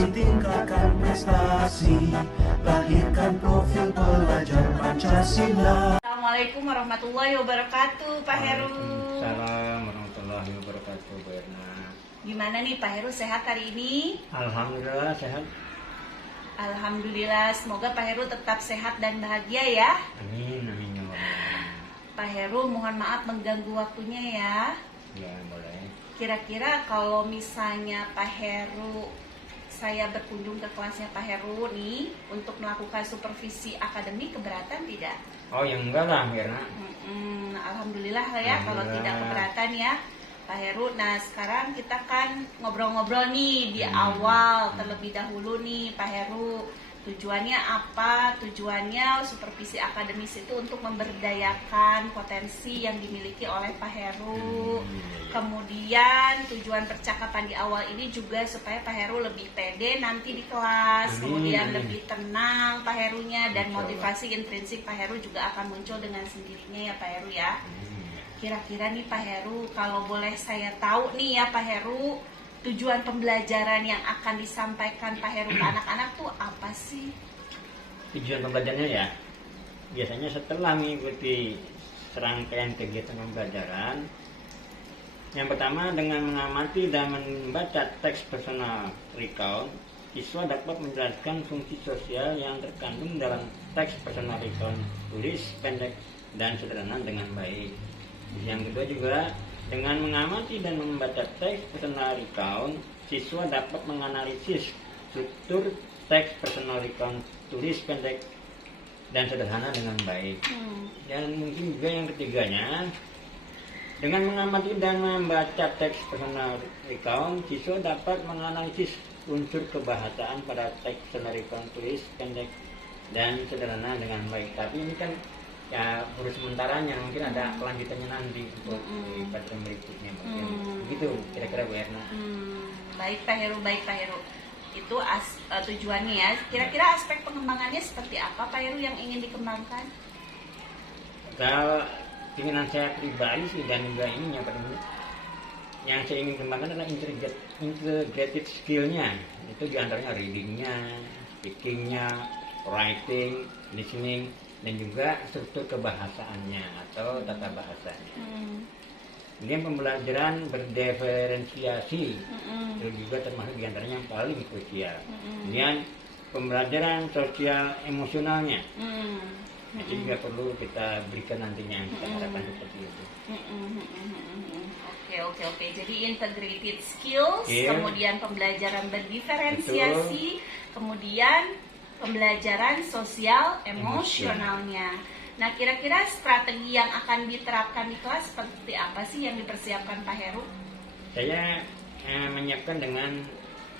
Motivasi tingkatkan prestasi, lahirkan profil pelajar Pancasila. Assalamualaikum warahmatullahi wabarakatuh, Pak Heru. Waalaikumsalam warahmatullahi wabarakatuh, Bu Erna. Gimana nih Pak Heru, sehat hari ini? Alhamdulillah sehat. Alhamdulillah, semoga Pak Heru tetap sehat dan bahagia ya. Amin, amin ya Allah. Pak Heru, mohon maaf mengganggu waktunya ya. Ya boleh. Kira-kira kalau misalnya Pak Heru, saya berkunjung ke kelasnya Pak Heru nih untuk melakukan supervisi akademik, keberatan tidak? Oh yang enggak lah, Bu Erna. Alhamdulillah ya kalau tidak keberatan ya Pak Heru. Nah sekarang kita kan ngobrol-ngobrol nih di awal terlebih dahulu nih Pak Heru. Tujuannya apa? Tujuannya supervisi akademis itu untuk memberdayakan potensi yang dimiliki oleh Pak Heru. Kemudian tujuan percakapan di awal ini juga supaya Pak Heru lebih pede nanti di kelas. Kemudian lebih tenang Pak Herunya, dan motivasi intrinsik Pak Heru juga akan muncul dengan sendirinya ya Pak Heru ya. Kira-kira nih Pak Heru, kalau boleh saya tahu nih ya Pak Heru, tujuan pembelajaran yang akan disampaikan Pak Heru ke anak-anak tuh apa sih? Tujuan pembelajarannya ya, biasanya setelah mengikuti serangkaian kegiatan pembelajaran, yang pertama dengan mengamati dan membaca teks personal recount, siswa dapat menjelaskan fungsi sosial yang terkandung dalam teks personal recount tulis, pendek, dan sederhana dengan baik. Yang kedua juga, dengan mengamati dan membaca teks personal recount, siswa dapat menganalisis struktur teks personal recount tulis, pendek, dan sederhana dengan baik. Dan mungkin juga yang ketiganya, dengan mengamati dan membaca teks personal recount, siswa dapat menganalisis unsur kebahasaan pada teks personal recount tulis, pendek, dan sederhana dengan baik. Tapi ini kan ya urus sementaranya, mungkin ada kelanjutannya nanti untuk di pelajaran berikutnya. Begitu kira-kira Bu Erna. Baik Pak Heru, baik Pak Heru. Itu tujuannya ya. Kira-kira aspek pengembangannya seperti apa Pak Heru yang ingin dikembangkan? Kalau keinginan saya pribadi sih, dan juga ini yang saya ingin kembangkan adalah integrated skill-nya. Itu diantaranya reading-nya, speaking-nya, writing, listening, dan juga struktur kebahasaannya atau tata bahasanya. Kemudian pembelajaran berdiferensiasi, itu juga termasuk diantaranya yang paling krusial. Kemudian pembelajaran sosial emosionalnya, itu juga perlu kita berikan nantinya, kita harapkan seperti itu. Oke. Jadi integrated skills, kemudian pembelajaran berdiferensiasi, kemudian pembelajaran sosial emosionalnya. Nah, kira-kira strategi yang akan diterapkan di kelas seperti apa sih yang dipersiapkan Pak Heru? Saya menyiapkan dengan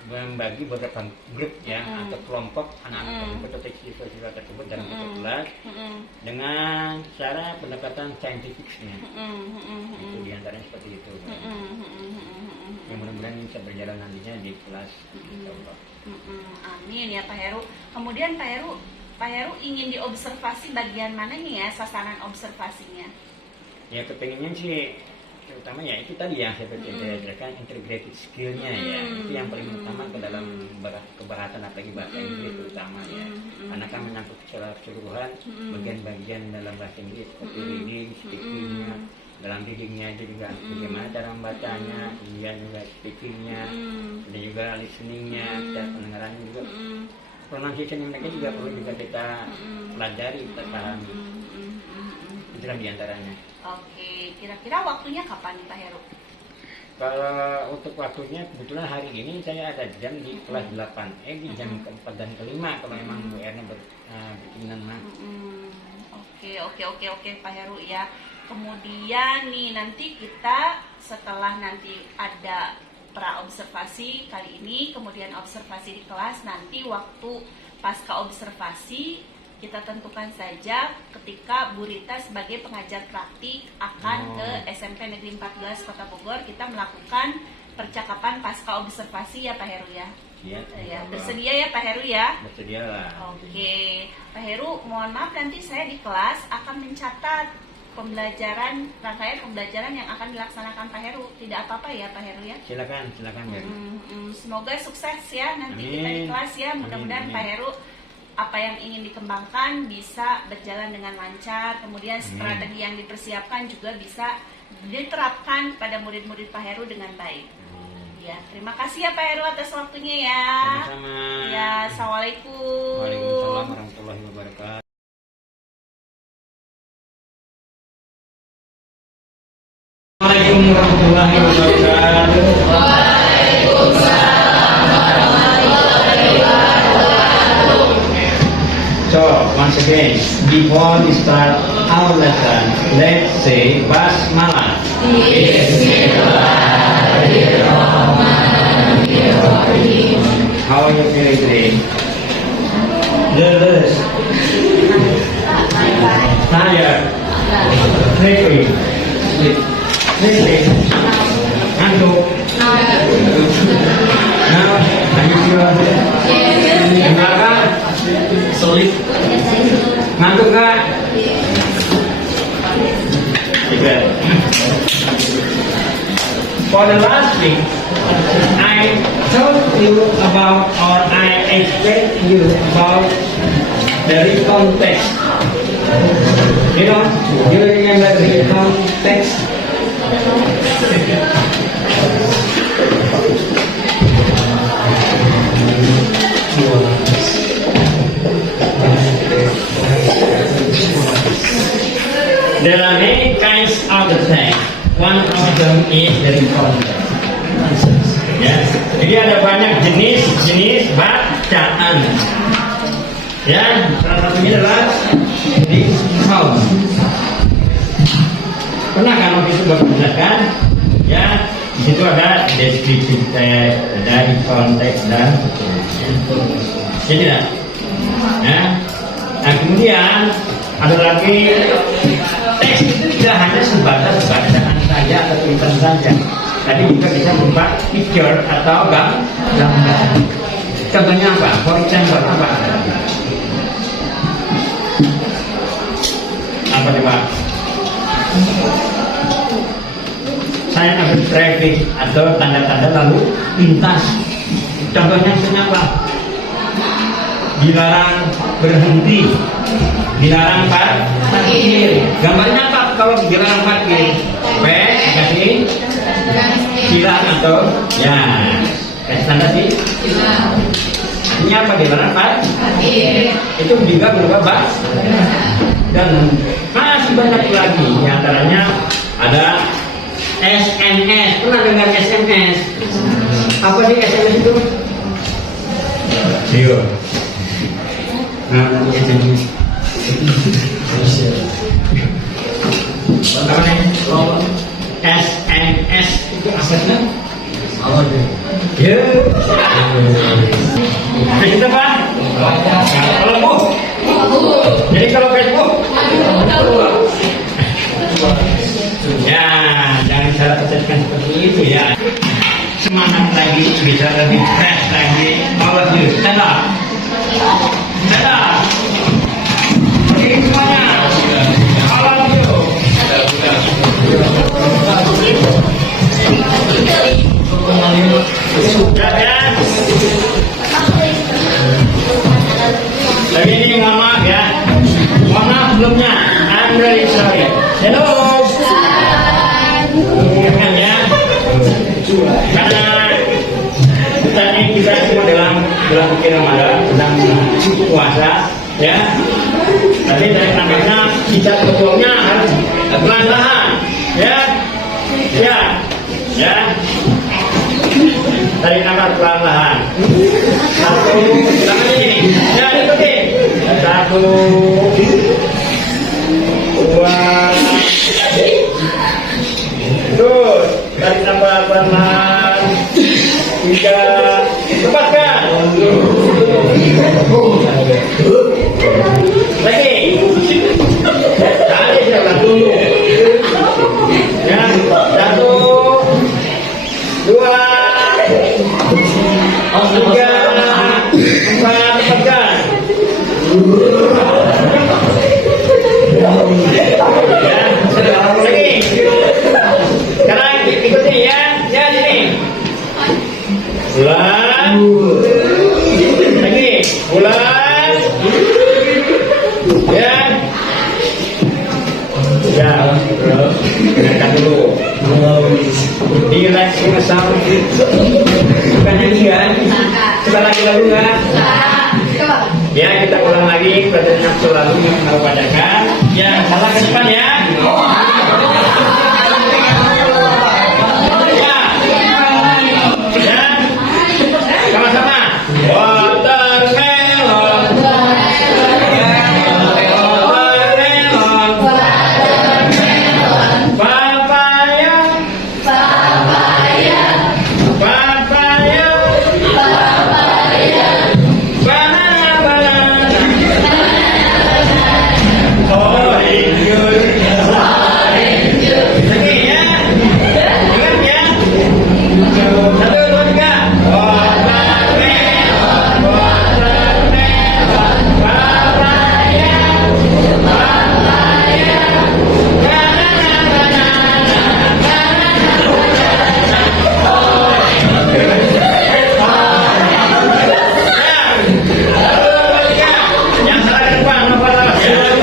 membagi beberapa grup ya, atau kelompok anak-anak tersebut, siswa-siswa tersebut dalam satu kelas dengan cara pendekatan saintifiknya. Itu diantaranya seperti itu. Yang mudah-mudahan bisa berjalan nantinya di kelas. Amin ya Pak Heru. Kemudian Pak Heru ingin diobservasi bagian mana nih ya, sasaran observasinya? Ya kepengennya sih terutama ya itu tadi yang saya jelaskan, integrated skill-nya ya, itu yang paling utama ke dalam kebahasan, apalagi bahasa Inggris terutama ya, karena kan menyangkut secara keseluruhan bagian-bagian dalam bahasa Inggris seperti reading, speaking-nya. Dalam reading-nya itu juga bagaimana cara membacanya, kemudian juga speaking-nya, dan juga listening-nya, cara pendengarannya juga. Pronunciation mereka juga perlu juga kita pelajari, kita pahami. Itulah diantaranya. Oke, kira-kira waktunya kapan nih Pak Heru? Kalau untuk waktunya kebetulan hari ini saya ada jam di kelas 8E di jam ke-4 dan ke-5 kalau memang Bu Erna berkeinginan mah. Oke Pak Heru ya. Kemudian nih nanti kita setelah nanti ada pra-observasi kali ini, kemudian observasi di kelas, nanti waktu pasca observasi kita tentukan saja ketika Bu Rita sebagai pengajar praktik akan ke SMP Negeri 14 Kota Bogor, kita melakukan percakapan pasca observasi ya Pak Heru ya. Ya, bersedia ya Pak Heru ya? Bersedia lah. Oke, Pak Heru, mohon maaf nanti saya di kelas akan mencatat rangkaian pembelajaran yang akan dilaksanakan Pak Heru. Tidak apa-apa ya Pak Heru ya? Silakan Mary. Semoga sukses ya nanti Amin. kita di kelas ya. Mudah-mudahan Amin. Pak Heru apa yang ingin dikembangkan bisa berjalan dengan lancar. Kemudian strategi yang dipersiapkan juga bisa diterapkan pada murid-murid Pak Heru dengan baik. Ya, terima kasih ya Pak Heru atas waktunya ya. Sama-sama. Ya, assalamualaikum. Waalaikumsalam warahmatullahi wabarakatuh. Assalamualaikum warahmatullahi wabarakatuh. So, once again, before we start our lesson, let's say Basmalah. How are you feeling today? Nervous? Tired? Sleepy? Sleepy? Ngantuk? No? Are you sure? Kenapa? Sulit. Ngantuk nggak? Good. For the last week, I told you about, or I explained to you about the recon text. You know, you remember the recon text? There are many kinds of the text. One of them is the recon text. Ya, jadi ada banyak jenis bacaan. Ya, salah satunya adalah recon. Pernah kan waktu itu baca kan? Ya, di situ ada descriptive text, ada recon text dan seterusnya. Ya tidak? Ya. Nah kemudian ada lagi teks itu tidak hanya sebatas bacaan saja atau tulisan saja, tapi juga bisa berupa picture atau gambar. Contohnya apa? For example apa? Apa coba? Sign of traffic atau tanda-tanda lalu lintas. Contohnya apa? Dilarang berhenti, dilarang parkir. Gambarnya apa kalau dilarang parkir? P kasih silang atau ya kasih tanda sih. Artinya apa dilarang parkir? Itu juga berupa bak. Dan masih banyak lagi. Di antaranya ada SMS. Pernah dengar SMS? Apa sih SMS itu? Sio. Nah, SMS. SMS itu asalnya apa sih? Ya. Kita apa? Kalau jadi kalau Facebook, ya jangan salah persepsikan seperti itu ya. Semangat lagi, bisa lebih fresh lagi. All of you, stand up. Stand up. Oke semuanya. All of you. Sudah ya. Tapi ini mohon maaf ya. Mohon maaf sebelumnya. I'm really sorry. Hello. Ingatkan ya. Karena saat ini kita semua dalam bulan suci Ramadan, sedang puasa, ya. Tapi dari nampaknya kita ketuanya harus pelan-pelan, ya, ya, ya. Tarik nafas pelan-pelan. Satu, tangan ini, ya ikuti. Satu, dua, terus tarik nafas pelan-pelan. Tiga, lepaskan. Lagi. Tarik jangan dulu. Ya, satu, dua, tiga, empat, lepaskan. Ya. Bukan nyanyi kan? Kita lagi lagu nggak? Ya, kita ulang lagi pelajaran nafsu lalu yang kita bacakan. Ya, salah ke depan ya. Ya, sama-sama. Watermelon, watermelon, papaya, papaya, banana, banana, orange. Lagi ya, ingat ya. 1, 2, 3. Watermelon, watermelon, papaya, papaya, banana, banana, yang salah ke depan, watermelon, watermelon,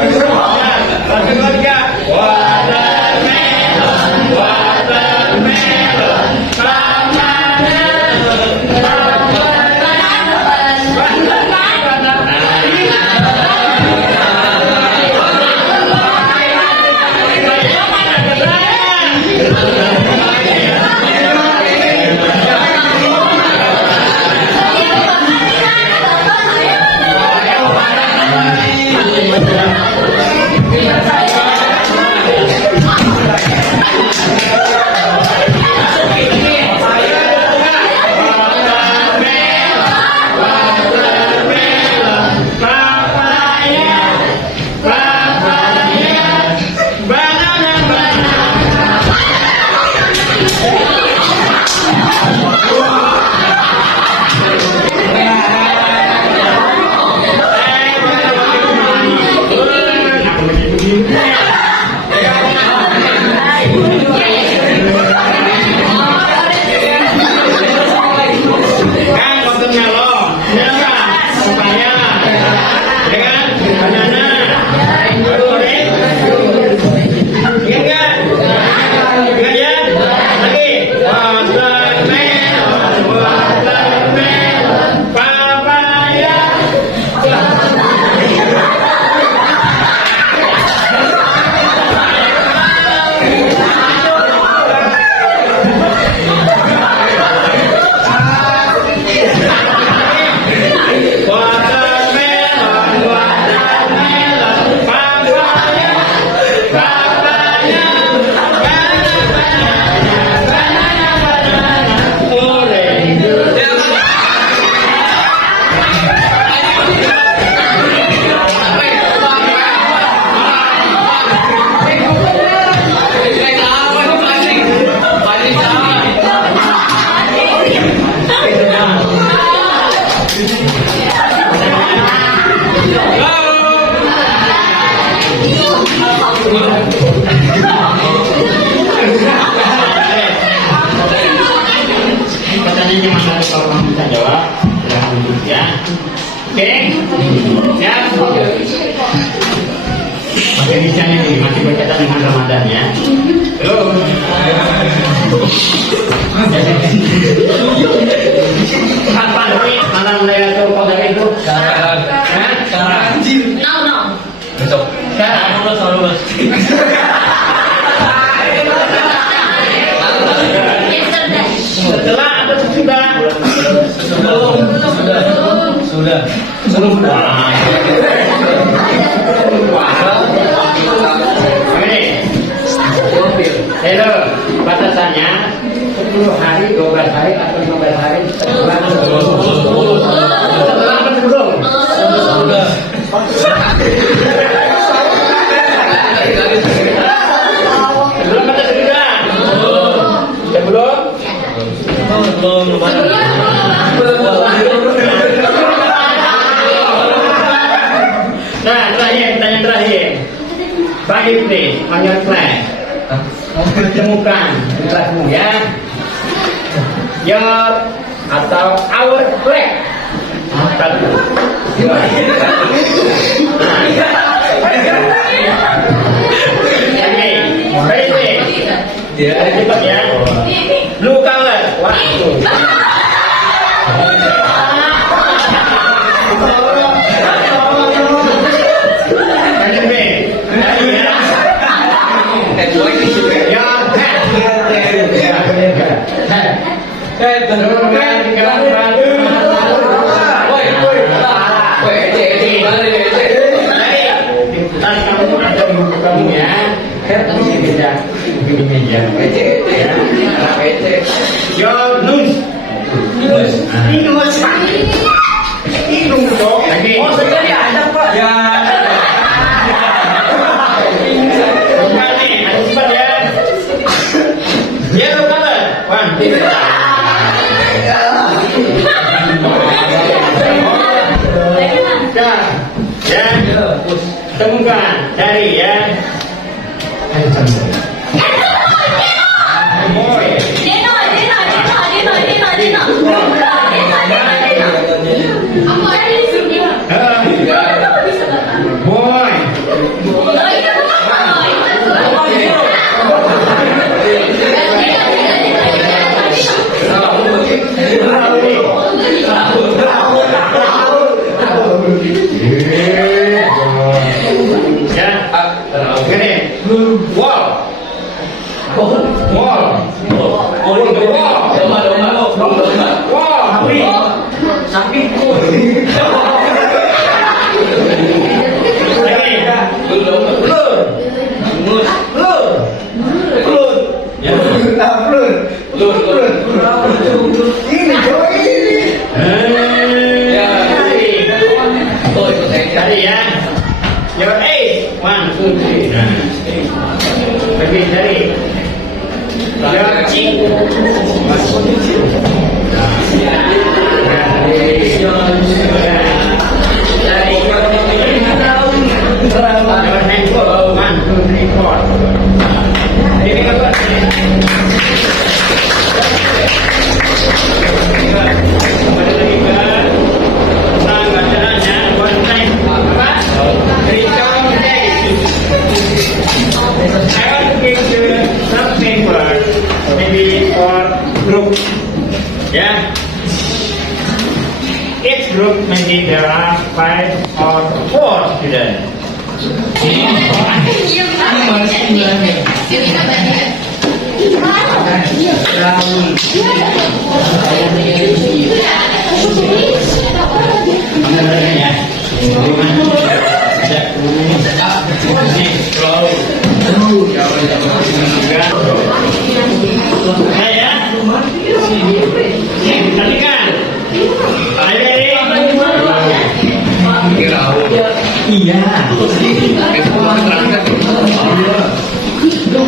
Pertanyaannya cuma satu, kalau kamu bisa jawab, silahkan duduk ya. Oke? Siap? Masih bisa nih, masih berkaitan dengan Ramadan ya. Halo. Kapan sih malam Lailatul Qadar itu? Sekarang. Besok. Sekarang. Lulus. Setelah atau sesudah? Sudah. Hello, batasannya 10 hari, 12 hari, atau 15 hari setelah apa sebelum? Sebelum atau sesudah? Sebelum? Nah, pertanyaan terakhir. Bagi please, on your class. Temukan di kelasmu ya. Your atau our flag. Oke, ready? Cepat ya. Blue color. Turunkan di keran. Tas kamu ada di buku kamu ya. Di meja. Di meja. Yo, nus. Ini dong. Lagi. Oh, sekali ada Pak. Ya. Bukan nih, ada cepat ya. Yellow color. One. Ya, temukan, cari ya. Cari ya. Your eight. 1, 2, 3. Pergi cari. Your cing. Yeah. Each group maybe there are 5 or 4 students. Iya.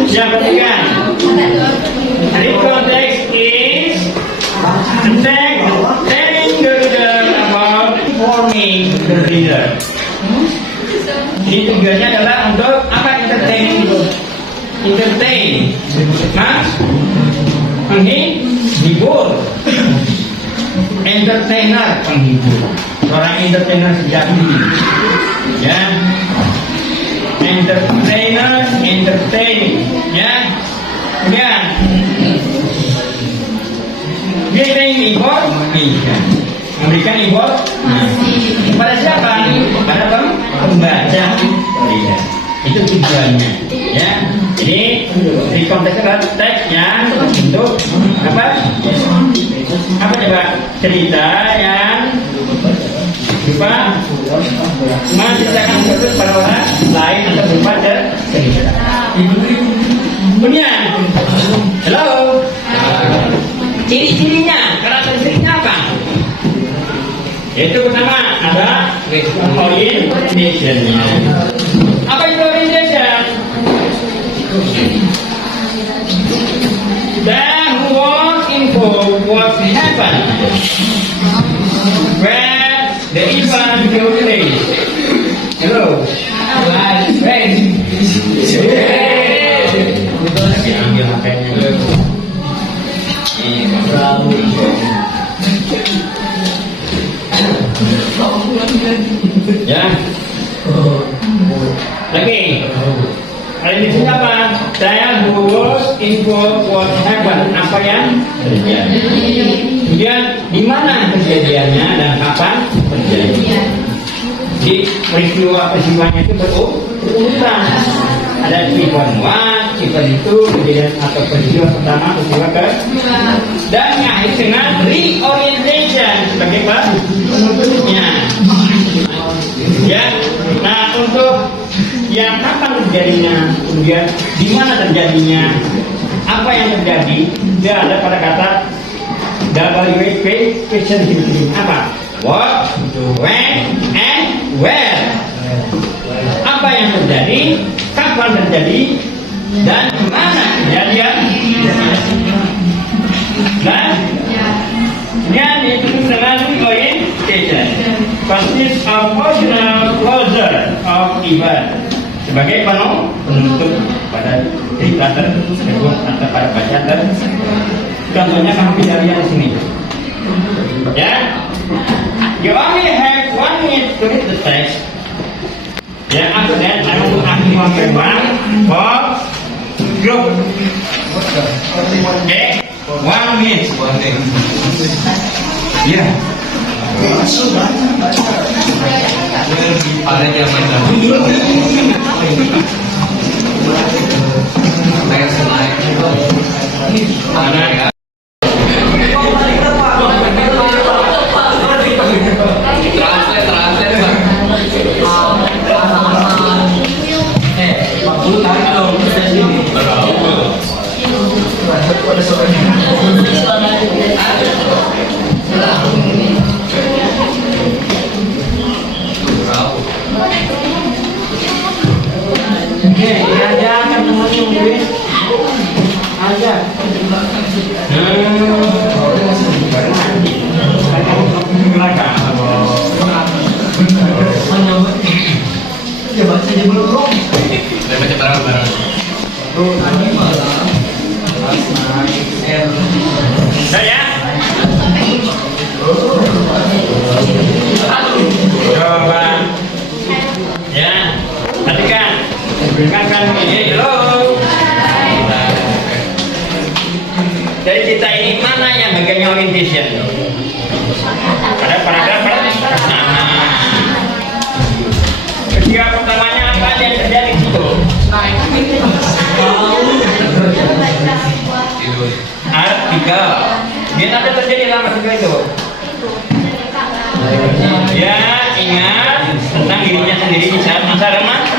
Yang ketiga, the context is telling the reader about informing the reader. Ini tujuannya adalah untuk apa? Entertain, menghibur. Entertainer, penghibur. Seorang entertainer sejati. Ya, entertainer, entertain, ya, kemudian giving information, memberikan informasi kepada siapa? Kepada pembaca. Iya, itu tujuannya. Ya, jadi di konteks teksnya untuk apa? Apa coba? Cerita yang berupa menceritakan sesuatu pada orang lain atau berupa cerita. Kemudian, halo, ciri-cirinya, karakteristiknya apa? Yaitu pertama ada orientation-nya. Apa itu orientation? Then who was involved what happened? Where the event took place. Hello. Friends. Ambil HP-nya. Ya. Lagi. Hari ini apa? Saya was involved what happened. Apa yang terjadi? Kemudian di mana kejadiannya dan kapan terjadi? Di peristiwanya itu berurutan. Ada event 1, event itu kejadian atau peristiwa pertama, peristiwa kedua. dengan reorientation sebagai penutupnya. Ya, nah untuk yang kapan terjadinya, kemudian di mana terjadinya, apa yang terjadi, dia ada pada kata WHP question history. Apa? What, when, and where. Apa yang terjadi, kapan terjadi, dan di mana kejadian. Dan itu dengan orientation consists of emotional closure of event sebagai penutup pada cerita tersebut atau pada bacaan tersebut. Contohnya kamu pilih yang sini. Ya, you only have 1 minute to read the text. Ya, after that I want to ask you one by one for group. Okay, 1 minute. Ya. Pada zaman dahulu kayak selain ada ya. Translate Bang. 40 tahun kalau kita sini. Saya coba ya, perhatikan, dengarkan ini dulu. Dari kita ini mana yang bagiannya orientation? Pada paragraf pertama. Ketika pertamanya apa yang terjadi di situ? Artikel. Dia apa terjadi dalam artikel itu? Dia ingat tentang dirinya sendiri di saat masa remaja.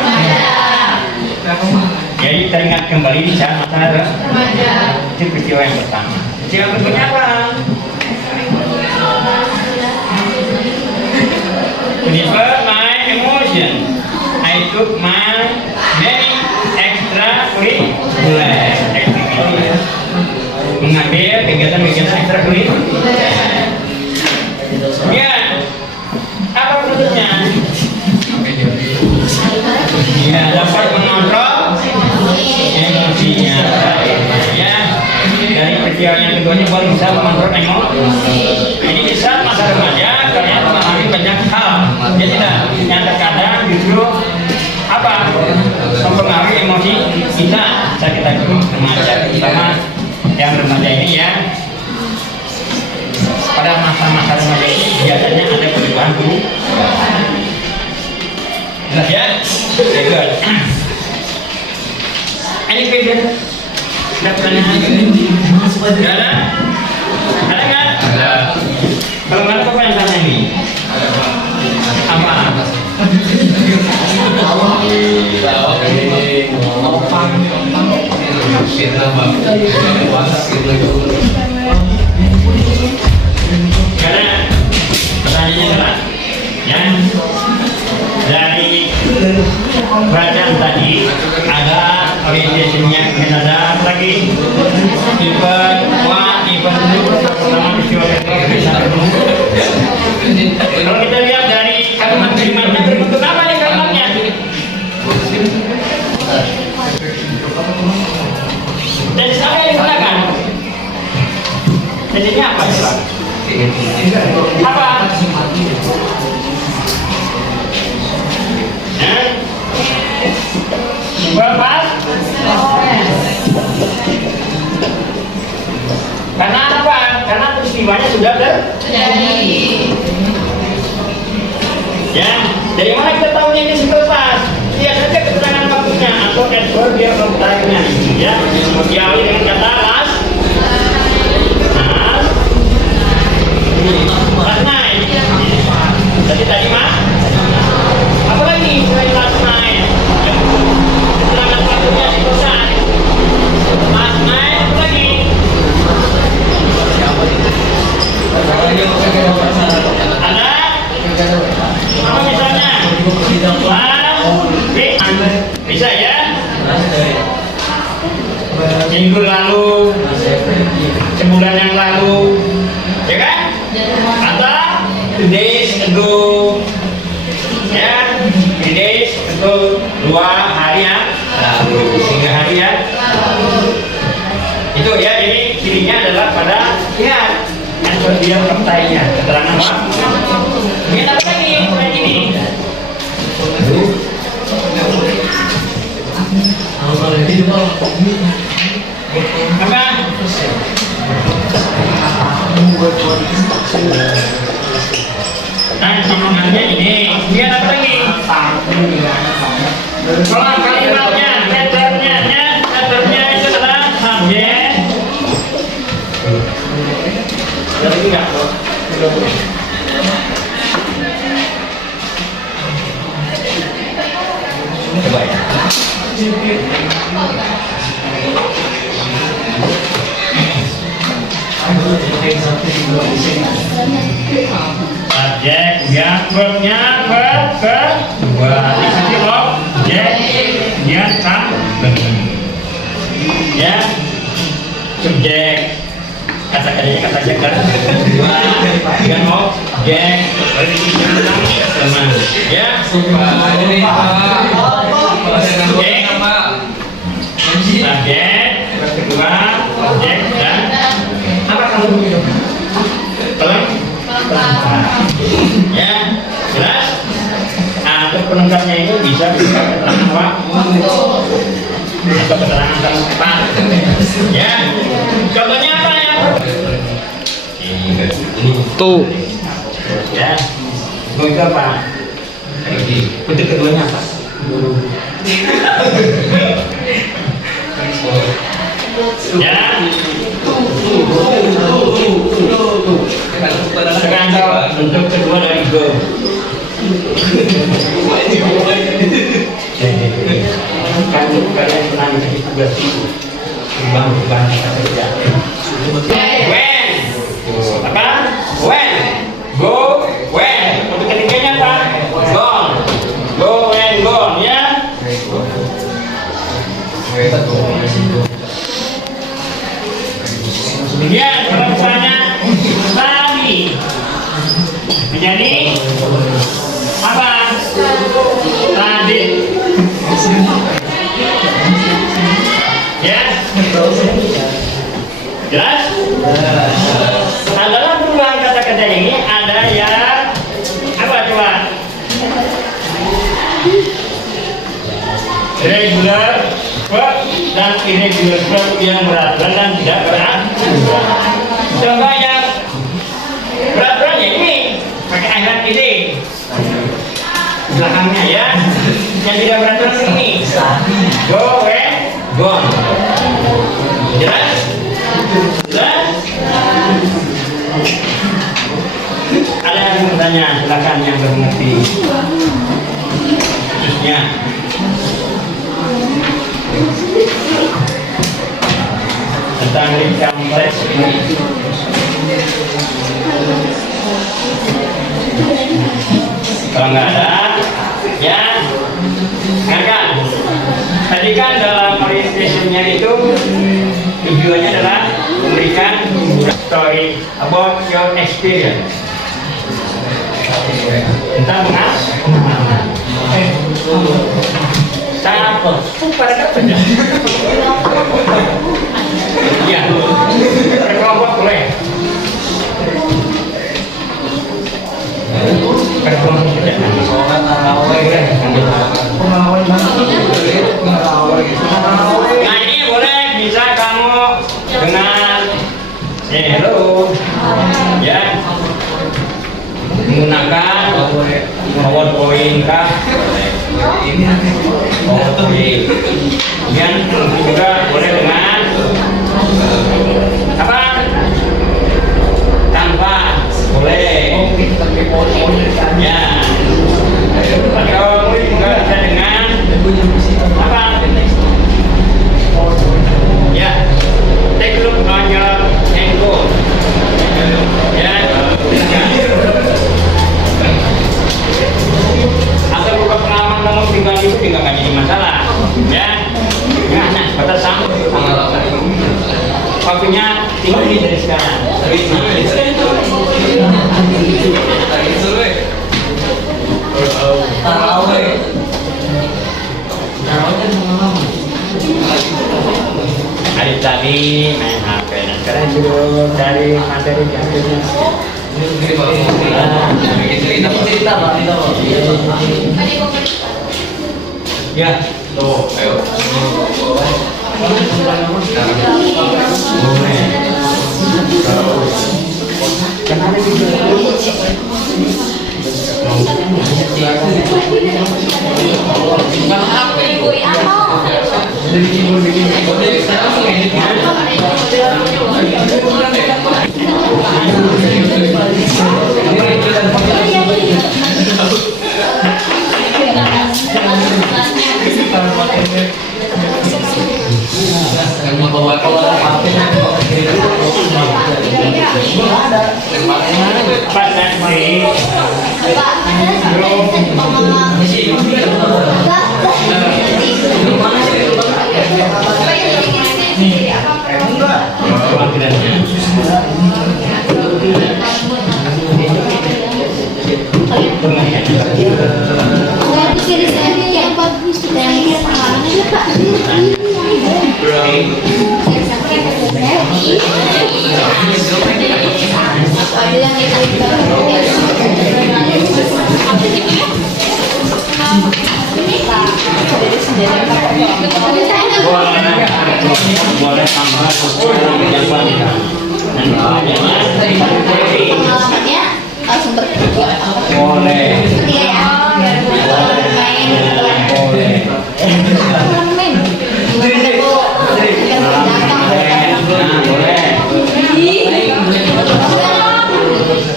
Jadi teringat kembali di saat masa remaja. Itu peristiwa yang pertama. Peristiwa yang berikutnya apa? Develop my emotion. I took my many extracurricular activities. Mengambil kegiatan-kegiatan ekstrakurikuler. Ya, apa maksudnya? Ya, dapat mengontrol emosinya. Ya, dari peristiwa yang keduanya baru bisa mengontrol emosi. Jadi di saat masa remaja kalian mengalami banyak hal. Ya tidak, yang terkadang justru apa? Mempengaruhi emosi kita saat kita remaja, terutama yang remaja ini ya. Pada masa-masa remaja ini biasanya ada perubahan dulu. Jelas ya? Very good. Any question? Ada pertanyaan? Tidak ada? Ada nggak? Ada. Kalau nggak ada apa yang tanya ini? Apa? Karena pertanyaannya adalah ya, dari bacaan tadi ada orientasinya, kemudian ada lagi event 1, event 2, pertama peristiwa kalau kita lihat dari kalimat-kalimatnya berbentuk apa nih kalimatnya? Jadi apa yang digunakan? Jadinya apa? Apa? Berapa? Karena apa? Karena peristiwanya sudah terjadi. Ya, dari mana kita tahu ini simple past? Lihat saja keterangan waktunya atau adverbial of time-nya. Ya, diawali dengan kata last, kelebihan partainya. Keterangan Pak. Ini apa lagi? Kayak ini. Apa? Nah, sambungannya ini. Lihat apa lagi? Kalau kalimatnya, meternya itu adalah subjek. Ada lagi nggak? Coba ya. Subjek, ya, verbnya, kedua, dikasih objek, ya, ya, subjek, kata-katanya kata jaga, dua, dengan objek, sama, ya, subjek, kedua, objek, dan apa kamu? Ya, jelas. Nah, untuk penengkapnya ini bisa keterangan waktu atau keterangan tempat. Ya, contohnya apa ya? Tuh. Ya, itu apa? Bentuk keduanya apa? Ya. Sekarang bentuk kedua dari go. Kan kalian pernah dikasih tugas itu, bukan kita kerja. When, apa? When, go, when. Untuk ketiganya apa? Gone, go when gone, ya. Kemudian kalau misalnya tadi menjadi apa? Tadi, ya, jelas? Nah, dalam perubahan kata-kata ini ada yang apa coba? Regular verb dan irregular verb yang berat-berat dan tidak berat. Contoh yang berat-beratnya ini pakai akhirat ini belakangnya ya. Yang tidak berat-berat ini go when gone. Jelas? Jelas? Ada yang bertanya, silakan yang bermengerti khususnya tentang recam teks ini. Kalau nggak ada, ya, kan? Tadi kan dalam orientasinya itu tujuannya adalah memberikan story about your experience tentang pengalaman. Apa? Pada katanya. Iya. Berkelompok boleh. Berkelompok tidak. Nah ini boleh bisa kamu dengan hello, ya, menggunakan PowerPoint kah? PowerPoint. Kemudian juga boleh dengan apa? Tanpa boleh. Ya. Atau juga bisa dengan apa? Ya. Take a look on your handphone. Ya. Atau buka pengalaman kamu tinggal itu juga nggak jadi masalah, ya. Nah, batas waktunya tinggi dari sekarang. Hari tadi main HP dan sekarang dulu dari materi yang Bikin cerita Pak. Ya, tuh, ayo. Boleh tambah Pengalamannya sumber boleh.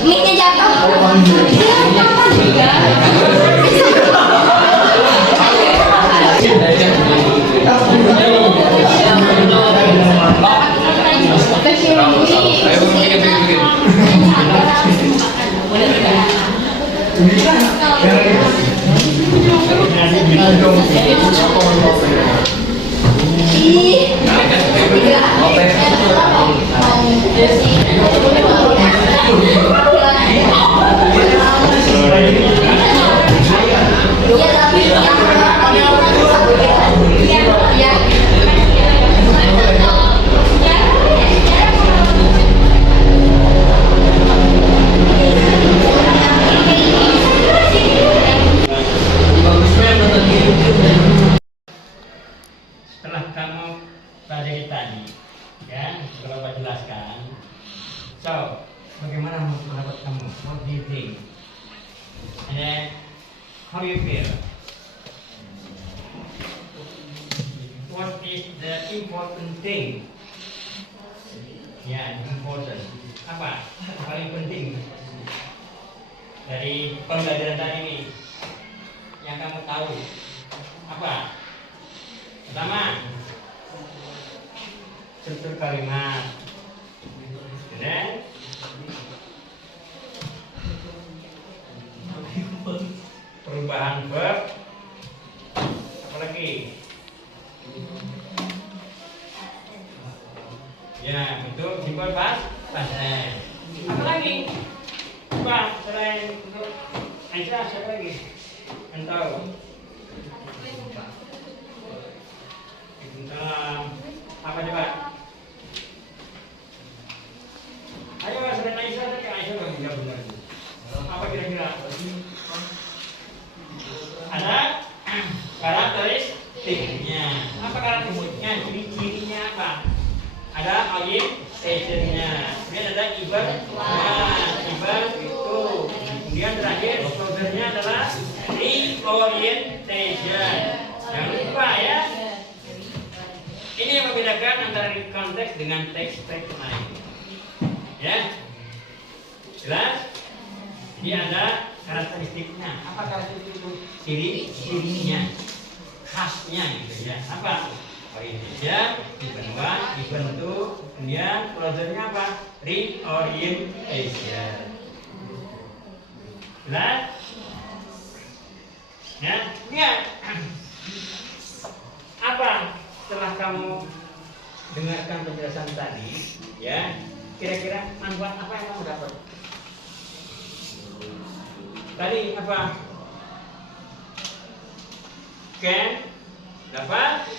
Mic-nya jatuh. Setelah kamu pelajari tadi, ya, kalau Pak jelaskan. So, bagaimana pendapat kamu? What do you think? And then, how you feel? What is the important thing? Ya, important. Apa? Paling penting dari pembelajaran tadi ini yang kamu tahu apa? Pertama, struktur kalimat. Dan perubahan verb. Apa lagi? Ya, untuk simple past tense. Apa lagi? Coba selain untuk Aisyah, siapa lagi? Yang tahu? Apa coba? Ayo selain Aisyah, tapi Aisyah belum jawab benar. Apa kira-kira? Ada karakteristiknya. Apa karakteristiknya? Ciri-cirinya apa? Ada orientationnya. Kemudian ada ibad. Ibad itu. Kemudian terakhir closernya adalah reorientation. Jangan lupa ya. Ini yang membedakan antara konteks dengan teks-teks lain. Ya, jelas? Jadi ada karakteristiknya. Apa karakteristik itu? Ciri-cirinya, khasnya gitu ya. Apa? Orientation, event 1, event 2, kemudian closernya apa? Reorientation. Jelas? Ya, lihat. Apa setelah kamu dengarkan penjelasan tadi, ya, kira-kira manfaat apa yang kamu dapat? Tadi apa? Can dapat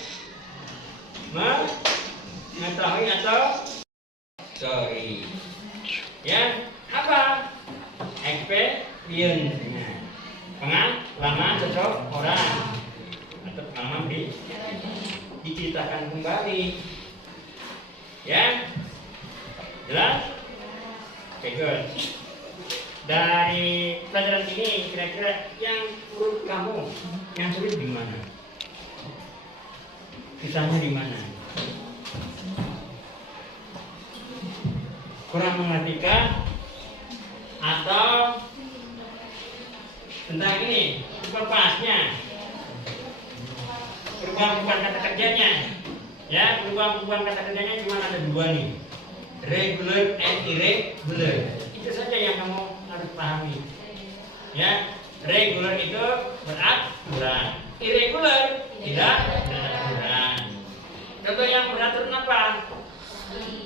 mengetahui atau sorry, ya, apa? Ieun. Pengalaman seseorang atau pengalaman diceritakan kembali. Ya, jelas? Oke, good. Dari pelajaran ini kira-kira yang menurut kamu yang sulit di mana? Kisahnya di mana? Kurang mengertikan atau tentang ini berpasnya perubahan kata kerjanya, ya perubahan kata kerjanya cuma ada dua nih, regular and irregular. Itu saja yang kamu harus pahami, ya. Regular itu beraturan, irregular tidak beraturan. Contoh yang beraturan apa?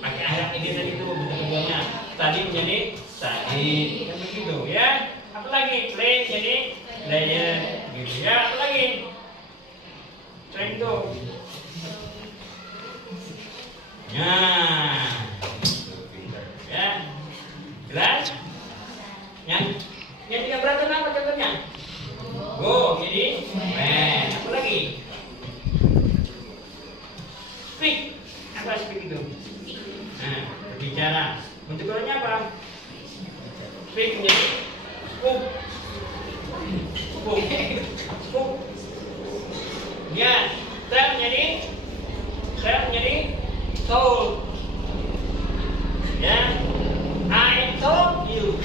Pakai akhir ini tadi itu bentuknya tadi menjadi tadi kan begitu, ya. Apalagi play jadi player gitu, ya. Apalagi selain itu, nah, ya, jelas. Yang tidak beraturan apa contohnya? Go jadi when. Apa lagi? Speak. Apa speak itu? Nah, berbicara. Bentuk keluarnya apa? Speak menjadi spoke. Spoke. Ya, tell menjadi told. Ya, I told you.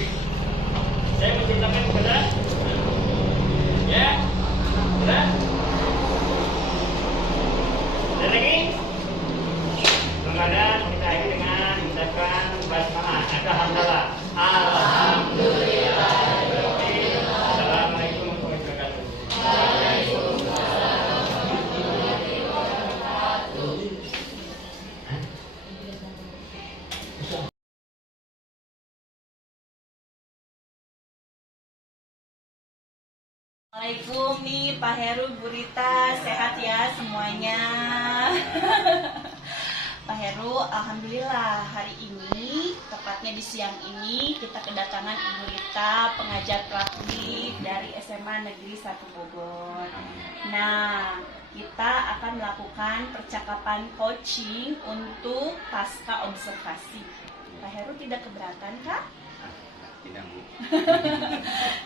Saya menceritakan kepada, ya, sudah. Dan lagi, Ramadan kita akhiri dengan mengucapkan basmalah atau hamdalah. Alhamdulillah. Assalamualaikum warahmatullahi wabarakatuh. Assalamualaikum nih Pak Heru, Bu Rita, sehat ya semuanya. Pak Heru, alhamdulillah hari ini, tepatnya di siang ini kita kedatangan Ibu Rita, pengajar praktik dari SMA Negeri 1 Bogor. Nah, kita akan melakukan percakapan coaching untuk pasca observasi. Pak Heru tidak keberatan kah? Tidak, Bu.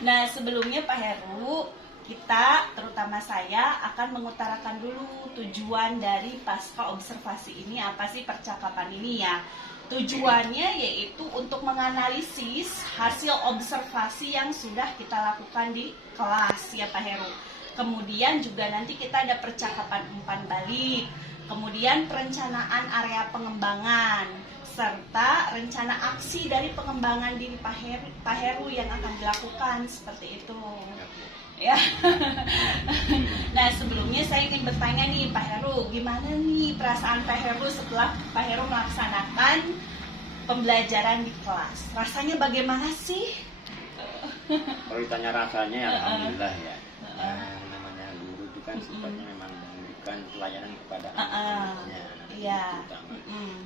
Nah, sebelumnya Pak Heru, kita, terutama saya, akan mengutarakan dulu tujuan dari pasca observasi ini, apa sih percakapan ini ya. Tujuannya yaitu untuk menganalisis hasil observasi yang sudah kita lakukan di kelas ya Pak Heru. Kemudian juga nanti kita ada percakapan umpan balik, kemudian perencanaan area pengembangan, serta rencana aksi dari pengembangan diri Pak Heru yang akan dilakukan seperti itu. Ya. Nah, sebelumnya saya ingin bertanya nih Pak Heru, gimana nih perasaan Pak Heru setelah Pak Heru melaksanakan pembelajaran di kelas? Rasanya bagaimana sih? Kalau ditanya rasanya ya alhamdulillah ya. Yang namanya guru itu kan sifatnya memang memberikan pelayanan kepada anak-anaknya, Iya. terutama.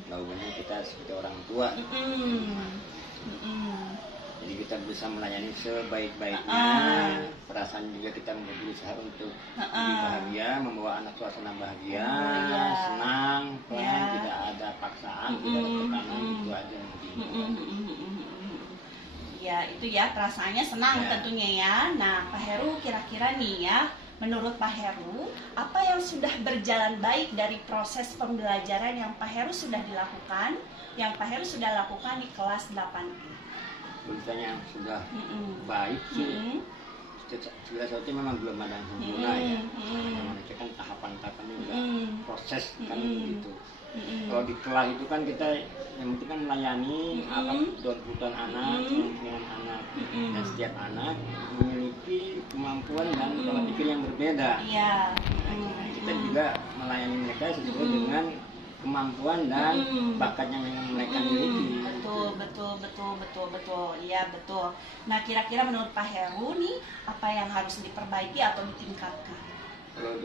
Lawannya kita sebagai orang tua. Jadi kita bisa melayani sebaik-baiknya. Perasaan juga kita berusaha untuk lebih bahagia, membawa anak suasana bahagia, senang, tidak ada paksaan, tidak ada tekanan, itu aja mungkin. Ya, itu ya perasaannya senang tentunya ya. Nah, Pak Heru kira-kira nih ya, menurut Pak Heru, apa yang sudah berjalan baik dari proses pembelajaran yang Pak Heru sudah dilakukan, yang Pak Heru sudah lakukan di kelas 8A? Beritanya sudah baik sih. Segala sesuatu memang belum ada yang sempurna ya. Manusia kan tahapan-tahapan juga proses kan begitu. Kalau di kelas itu kan kita yang penting kan melayani kebutuhan anak, kemungkinan anak, dan setiap anak memiliki kemampuan dan pola pikir yang berbeda. Kita juga melayani mereka sesuai dengan kemampuan dan bakatnya yang mereka miliki. Betul. Iya, betul. Nah, kira-kira menurut Pak Heru nih, apa yang harus diperbaiki atau ditingkatkan? Kalau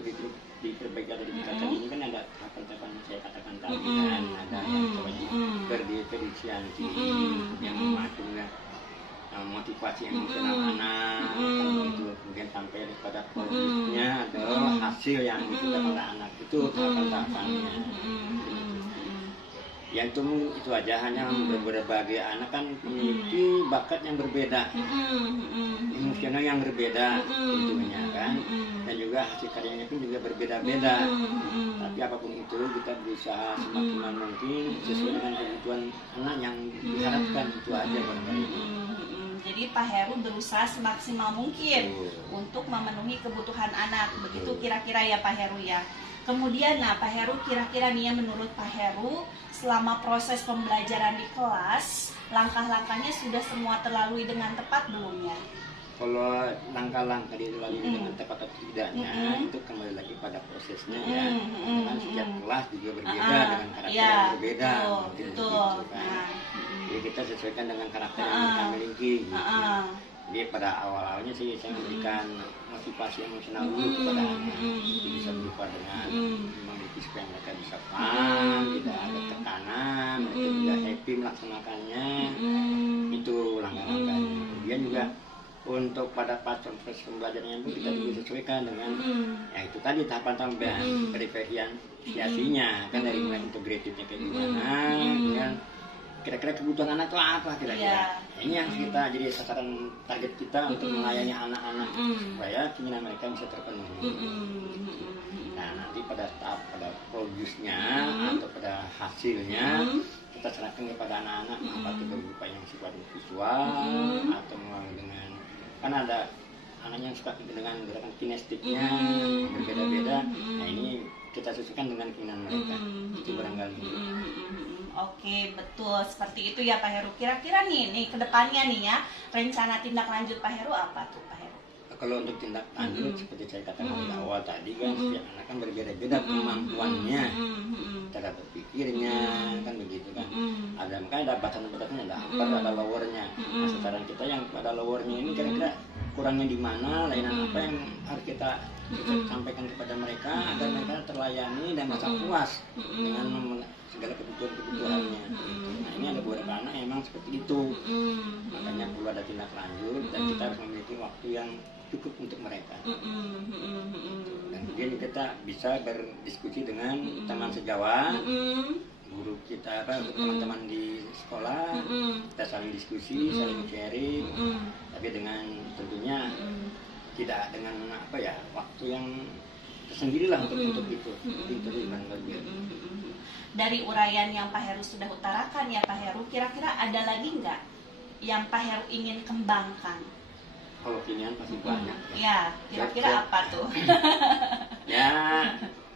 diperbaiki atau ditingkatkan ini kan ada tahapan-tahapan yang saya katakan tadi kan, ada yang namanya berdifferensiasi, yang mengaturnya, motivasi motivasi emosional anak, kan begitu. Kemudian sampai pada produknya atau hasil yang kita pada anak itu tahapan-tahapannya. Ya itu aja, hanya berbagai anak kan memiliki bakat yang berbeda, emosional yang berbeda tentunya kan, dan juga hasil karyanya pun juga berbeda-beda. Tapi apapun itu kita berusaha semaksimal mungkin sesuai dengan kebutuhan anak yang diharapkan, itu aja barangkali. Jadi Pak Heru berusaha semaksimal mungkin untuk memenuhi kebutuhan anak, begitu kira-kira ya Pak Heru ya. Kemudian Pak Heru, kira-kira nih ya, menurut Pak Heru selama proses pembelajaran di kelas, langkah-langkahnya sudah semua terlalui dengan tepat belum ya? Kalau langkah-langkah dilalui dengan tepat atau tidaknya itu kembali lagi pada prosesnya ya. Karena setiap kelas juga berbeda dengan karakter yang berbeda. Betul. Kan. Jadi kita sesuaikan dengan karakter yang kita miliki. Gitu. Jadi pada awal-awalnya sih saya memberikan motivasi emosional dulu kepada anak. Jadi bisa berupa dengan memiliki supaya mereka bisa paham, tidak ada tekanan, mereka juga happy melaksanakannya. Itu langkah-langkahnya. Kemudian juga untuk pada proses pembelajarannya pun kita juga sesuaikan dengan ya itu tadi tahapan-tahapan verifikasinya kan, dari mulai integratifnya kayak gimana, kemudian kira-kira kebutuhan anak itu apa kira-kira. Ini yang kita jadi sasaran target kita untuk melayani anak-anak supaya keinginan mereka bisa terpenuhi. Nah nanti pada tahap pada produce-nya atau pada hasilnya kita serahkan kepada anak-anak, apa itu berupa yang sifatnya visual atau melalui dengan, kan ada anak yang suka dengan gerakan kinestiknya berbeda-beda. Nah ini kita sesuaikan dengan keinginan mereka. Itu barangkali. Oke, betul seperti itu ya Pak Heru. Kira-kira nih kedepannya nih ya, rencana tindak lanjut Pak Heru apa tuh Pak Heru? Kalau untuk tindak lanjut seperti saya katakan di awal tadi kan, setiap anak kan berbeda-beda kemampuannya, cara berpikirnya kan begitu kan. Ada makanya ada batasan-batasannya, ada upper, ada lowernya. Nah sasaran kita yang pada lowernya ini kira-kira kurangnya di mana, lainan apa yang harus kita sampaikan kepada mereka agar mereka terlayani dan merasa puas dengan segala kebutuhan-kebutuhannya. Nah ini ada beberapa anak yang memang seperti itu, makanya perlu ada tindak lanjut dan kita harus memiliki waktu yang cukup untuk mereka. Dan kemudian kita bisa berdiskusi dengan teman sejawat, guru kita, untuk teman-teman di sekolah, kita saling diskusi, saling sharing, tapi dengan tentunya tidak dengan waktu yang tersendiri lah untuk itu. Itu lebih. Dari uraian yang Pak Heru sudah utarakan ya Pak Heru, kira-kira ada lagi nggak yang Pak Heru ingin kembangkan? Kalau kinian pasti banyak. Ya, kira-kira apa tuh? Ya,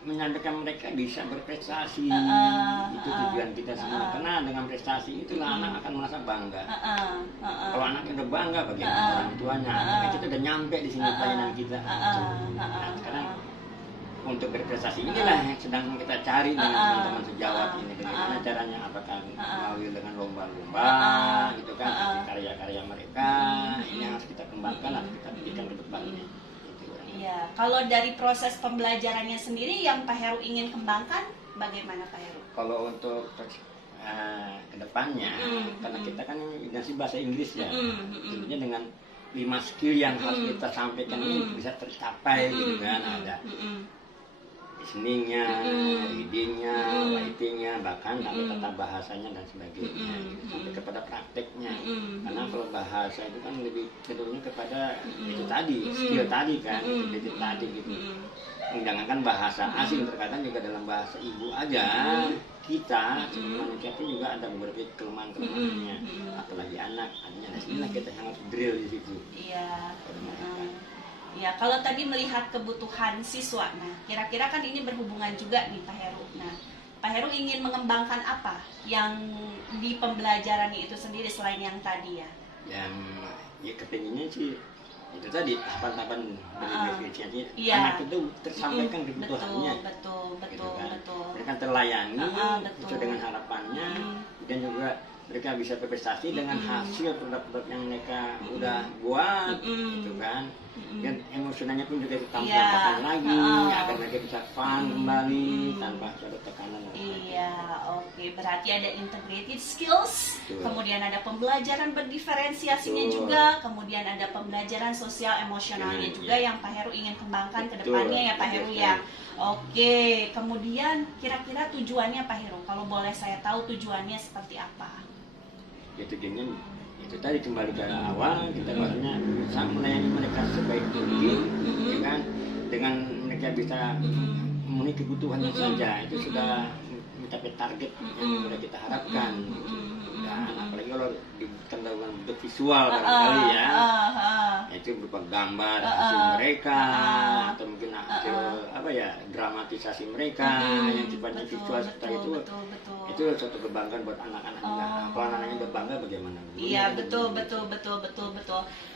menyampaikan mereka bisa berprestasi, itu tujuan kita semua. Karena dengan prestasi itulah anak akan merasa bangga. Kalau anaknya udah bangga, bagaimana orang tuanya? Kita udah nyampe di sini pelayanan kita. Nah, sekarang untuk berprestasi inilah yang sedang kita cari dengan teman-teman sejawat ini. Bagaimana caranya? Apakah melalui dengan lomba-lomba, gitu kan? Karya-karya mereka ini harus kita kembangkan, harus kita berikan ke depannya. Iya, kalau dari proses pembelajarannya sendiri yang Pak Heru ingin kembangkan, bagaimana Pak Heru? Kalau untuk kedepannya, karena kita kan masih bahasa Inggris ya, tentunya dengan 5 skill yang harus kita sampaikan ini bisa tercapai gitu kan. Ada listening-nya, reading-nya, writing-nya, bahkan sampai tata bahasanya dan sebagainya, sampai kepada prakteknya. Karena kalau bahasa itu kan lebih cenderungnya kepada itu tadi, skill tadi kan, itu tadi gitu. Jangankan bahasa asing, terkadang juga dalam bahasa ibu aja kita manusia itu juga ada beberapa kelemahan-kelemahannya, apalagi anak, artinya disinilah kita harus drill di situ. Iya. Ya, kalau tadi melihat kebutuhan siswa, nah kira-kira kan ini berhubungan juga nih Pak Heru. Nah, Pak Heru ingin mengembangkan apa yang di pembelajaran itu sendiri selain yang tadi ya? Yang ya kepinginnya sih itu tadi tahapan-tahapan berefisiensi, anak itu tersampaikan kebutuhannya. Betul. Mereka terlayani sesuai dengan harapannya, dan juga mereka bisa berprestasi dengan hasil produk-produk yang mereka udah buat, gitu kan. Dan emosionalnya pun juga ditampilkan lagi, agar mereka bisa fun kembali tanpa ada tekanan. Iya, oke. Berarti ada integrated skills, kemudian ada pembelajaran berdiferensiasinya juga, kemudian ada pembelajaran sosial emosionalnya juga yang Pak Heru ingin kembangkan ke depannya ya Pak Heru ya. Oke, kemudian kira-kira tujuannya Pak Heru, kalau boleh saya tahu tujuannya seperti apa? Ya tujuannya itu tadi kembali ke awal, kita bahasanya bisa melayani mereka sebaik mungkin, ya kan, dengan mereka bisa memenuhi kebutuhannya saja, itu sudah mencapai target yang sudah kita harapkan. Dan apalagi kalau dikendalikan bentuk visual barangkali ya, itu berupa gambar hasil mereka atau mungkin hasil apa ya, dramatisasi mereka yang sifatnya visual seperti itu suatu kebanggaan buat anak-anak juga. Kalau anak-anaknya berbangga bagaimana? Iya, betul.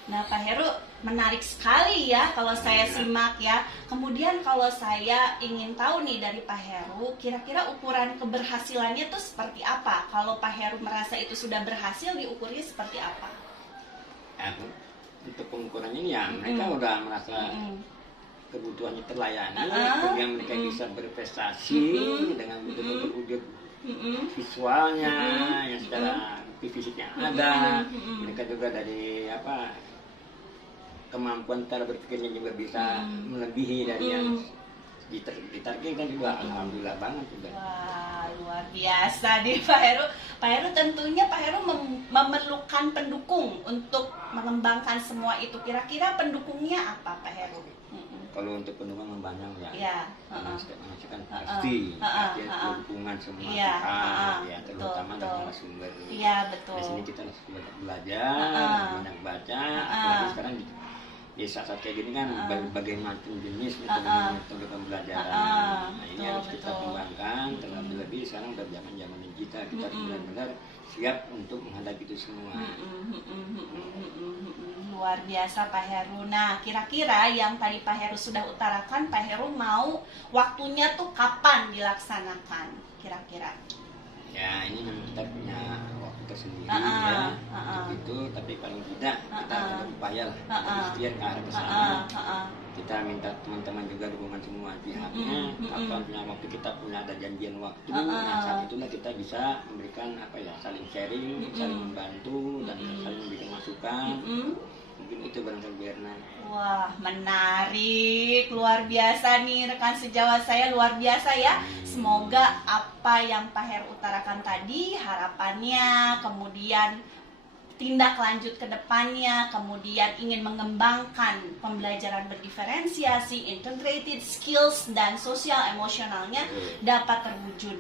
Nah Pak Heru, menarik sekali ya kalau saya simak ya. Kemudian kalau saya ingin tahu nih dari Pak Heru, kira-kira ukuran keberhasilannya tuh seperti apa? Kalau Pak Heru merasa itu sudah berhasil, diukurnya seperti apa? Untuk pengukurannya ini ya mereka udah merasa kebutuhannya terlayani, kemudian mereka bisa berprestasi dengan wujud visualnya yang secara fisik yang ada. Mereka juga dari kemampuan cara berpikirnya juga bisa melebihi dari yang ditargetkan juga. Alhamdulillah banget juga. Wah, luar biasa nih Pak Heru. Pak Heru tentunya Pak Heru memerlukan pendukung untuk mengembangkan semua itu. Kira-kira pendukungnya apa Pak Heru? Kalau untuk pendukung banyak ya, kan pasti dukungan semua pihak, ya terutama dari narasumber. Iya, betul. Di sini kita harus banyak belajar, banyak baca. Apalagi sekarang di saat kayak gini kan berbagai macam jenis metode pembelajaran. Nah ini harus kita kembangkan. Terlebih sekarang udah zaman digital, kita harus benar-benar siap untuk menghadapi itu semua. Luar biasa Pak Heru. Nah, kira-kira yang tadi Pak Heru sudah utarakan, Pak Heru mau waktunya tuh kapan dilaksanakan kira-kira? Ya, ini memang kita punya waktu tersendiri ya untuk itu, tapi paling tidak kita ada upaya lah, ikhtiar ke arah ke sana. Kita minta teman-teman juga dukungan semua pihaknya. Kapan punya waktu, kita punya ada janjian waktu, nah saat itulah kita bisa memberikan saling sharing, saling membantu dan saling memberikan masukan. Mungkin itu barangkali Berna. Wah, menarik, luar biasa nih rekan sejawat saya, luar biasa ya. Semoga apa yang Pak Heru utarakan tadi, harapannya, kemudian tindak lanjut ke depannya, kemudian ingin mengembangkan pembelajaran berdiferensiasi, integrated skills, dan sosial emosionalnya dapat terwujud.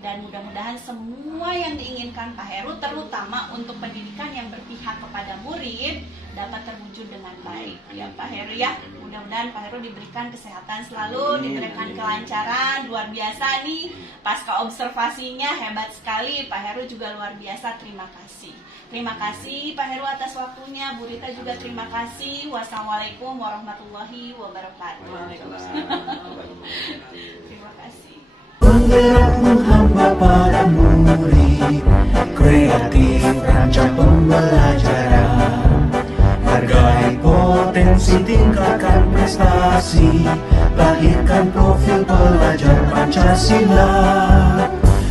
Dan mudah-mudahan semua yang diinginkan Pak Heru, terutama untuk pendidikan yang berpihak kepada murid, dapat terwujud dengan baik. Ya Pak Heru ya, mudah-mudahan Pak Heru diberikan kesehatan selalu, diberikan kelancaran, luar biasa nih. Pasca observasinya hebat sekali, Pak Heru juga luar biasa, terima kasih. Terima kasih Pak Heru atas waktunya, Bu Rita juga terima kasih. Wassalamualaikum warahmatullahi wabarakatuh. Terima kasih. Penggerak menghamba para murid, kreatif rancang pembelajaran, hargai potensi, tingkatkan prestasi, lahirkan profil pelajar Pancasila.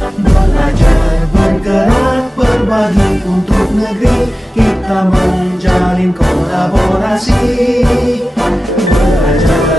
Belajar, bergerak, berbagi untuk negeri, kita menjalin kolaborasi. Belajar